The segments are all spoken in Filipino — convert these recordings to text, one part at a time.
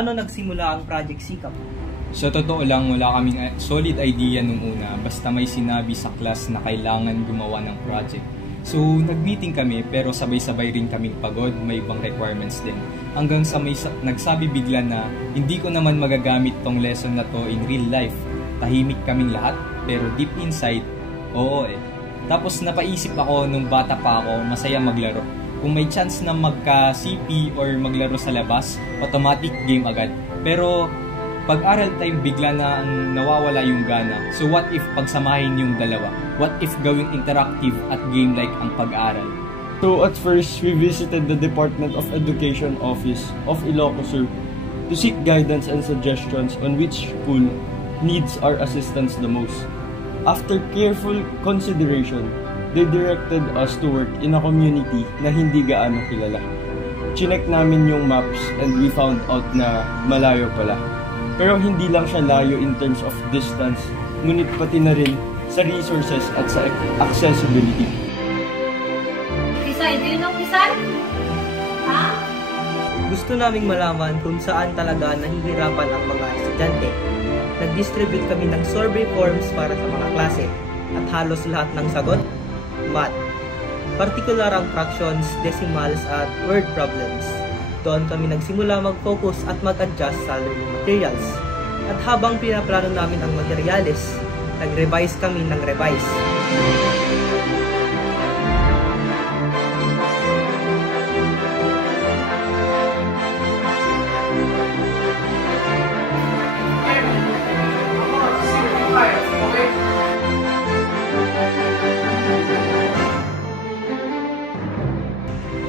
Paano nagsimula ang Project Sikap? Sa totoo lang, wala kaming solid idea nung una, basta may sinabi sa class na kailangan gumawa ng project. So, nag-meeting kami pero sabay-sabay rin kaming pagod, may ibang requirements din. Hanggang sa may nagsabi bigla na hindi ko naman magagamit tong lesson na to in real life. Tahimik kaming lahat, pero deep inside, oo eh. Tapos napaisip ako nung bata pa ako, masaya maglaro. Kung may chance na magka-CP or maglaro sa labas, automatic game agad. Pero pag-aral time, bigla na ang nawawala yung gana. So what if pagsamahin yung dalawa? What if gawing interactive at game-like ang pag-aral? So at first, we visited the Department of Education Office of Ilocos Sur to seek guidance and suggestions on which school needs our assistance the most. After careful consideration, they directed us to work in a community na hindi gaano kilala. Chinek namin yung maps and we found out na malayo pala. Pero hindi lang siya layo in terms of distance, ngunit pati na rin sa resources at sa accessibility. Pisay, do you know Pisay? Ha? Gusto naming malaman kung saan talaga nahihirapan ang mga estudyante. Nag-distribute kami ng survey forms para sa mga klase at halos lahat ng sagot, math. Partikular ang fractions, decimals at word problems. Doon kami nagsimula mag-focus at mag-adjust sa learning materials. At habang pinaplano namin ang materyales, nag-revise kami ng revise.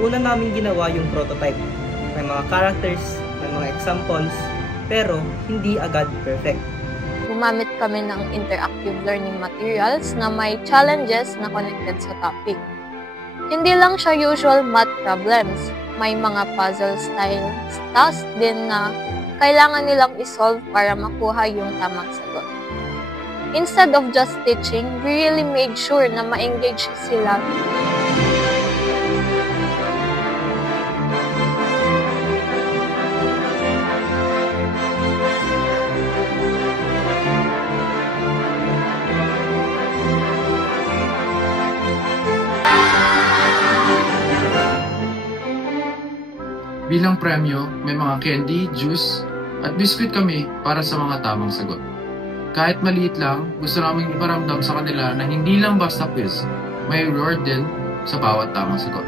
Una namin ginawa yung prototype. May mga characters, may mga examples, pero hindi agad perfect. Gumamit kami ng interactive learning materials na may challenges na connected sa topic. Hindi lang siya usual math problems. May mga puzzle-style tasks din na kailangan nilang isolve para makuha yung tamang sagot. Instead of just teaching, we really made sure na ma-engage sila. Bilang premyo, may mga candy, juice, at biscuit kami para sa mga tamang sagot. Kahit maliit lang, gusto namin iparamdam sa kanila na hindi lang basta quiz, may reward din sa bawat tamang sagot.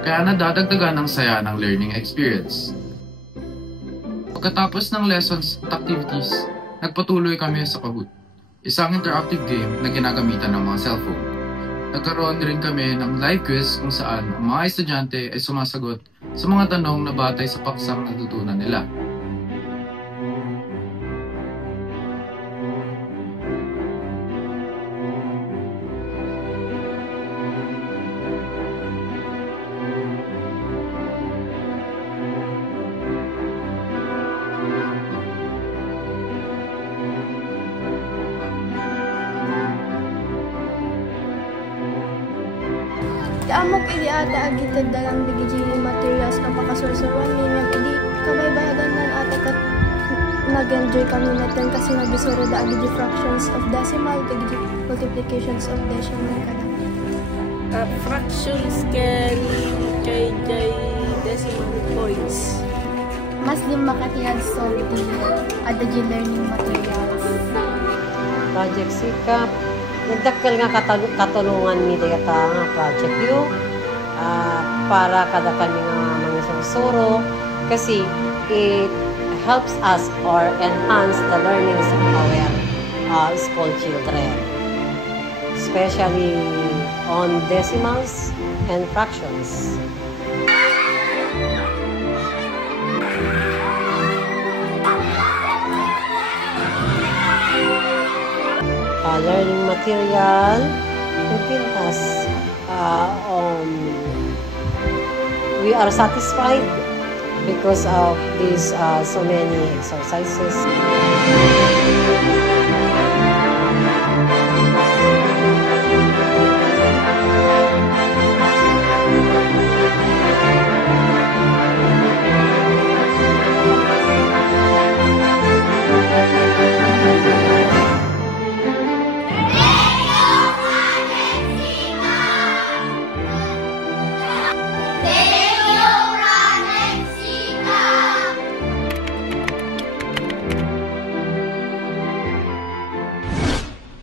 Kaya nadadagdagan ng saya ng learning experience. Pagkatapos ng lessons at activities, nagpatuloy kami sa Kahoot, isang interactive game na ginagamitan ng mga cellphone. Nagkaroon rin kami ng live quiz kung saan ang mga estudyante ay sumasagot sa mga tanong na batay sa paksang natutunan nila. Amok idi ata agitad dalang digiji materials na pakasursuran niya idi kabaybayagan nan ata kat nag-enjoy kami natin kasi nagisuro da agiji fractions of decimal digiji multiplications of decimal kada. Fractions can kay decimal points. Mas din makatiyag solving adagi learning materials. Project Sikap. Nagdakkel nga katulungan mi data nga project yu para kada kami nga mga sursuro kasi it helps us or enhance the learnings of our school children, especially on decimals and fractions. Learning material in Pintas. We are satisfied because of these so many exercises.